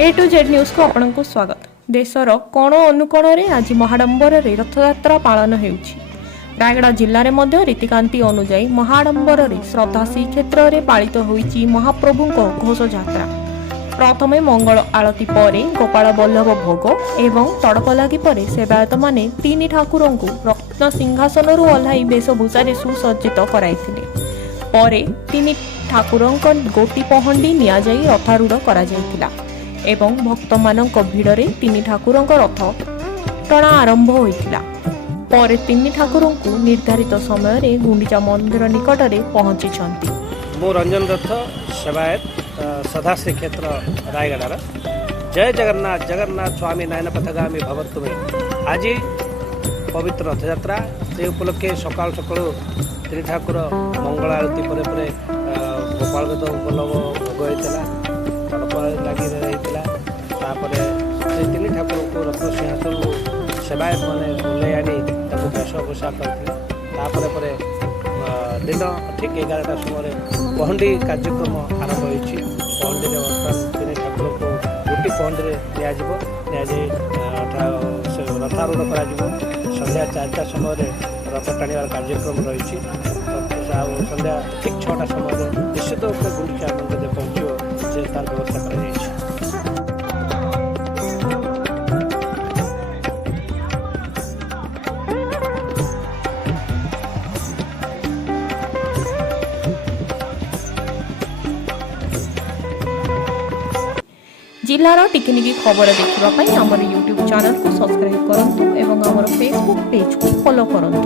A to Z news को आपनको स्वागत। देशर कोण अनुकोण आज महाडंबर रथयात्रा पालन होउछि। रायगड़ा जिले में रीतिकांति अनुजाई महाडंबर श्रद्धा श्रीक्षेत्र में पालित होइछि महाप्रभु घोष यात्रा। प्रथमे मंगल आरती पर गोपाल बल्लभ भोग एवं तड़प लगी पर सेवायत माने तीन ठाकुर को रत्न सिंहासन ओह्लाई वेशभूषा सुसज्जित कराइथिले। परे तीन ठाकुर गोटी पहंडी नियाजाई रथारूढ़ करा जायतिला एवं भक्त मानक भिड़े तीन ठाकुर रथ टଣା आरंभ होइतिला। पर तीन ठाकुर को निर्धारित समय गुंडीचा मंदिर निकट में पहुंची। मु रंजन रथ सेवायत सदा श्रीक्षेत्र रायगढ़। जय जगन्नाथ जगन्नाथ स्वामी नयन पथगामी भवतु में आज पवित्र रथयात्रा से उपलक्षे सकाल सकाल तीन ठाकुर मंगल आरती पर गोपाल बल्लभ भोग होता तड़प लगी से तीन ठाकुर को रत्न सिंहासन सेवायत मैंने ओह्लाई आनी वेशभूषा करते दिन ठीक 11टा समय पहंडी कार्यक्रम आरंभ होती। पहंडी बर्तमान तीन ठाकुर को गोटी पहंडी रथारूढ़ कर संध्या 4टा समय रथ टाणिबार कार्यक्रम रही। संध्या ठीक 6टा समय निश्चित रूप से गुंडीचा मंदिर पहुँच से तार व्यवस्था कर। जिलार टिकिनिकी खबर देखा आमर यूट्यूब चैनल को सब्सक्राइब करूँ और आमर फेसबुक पेज को फॉलो करूँ।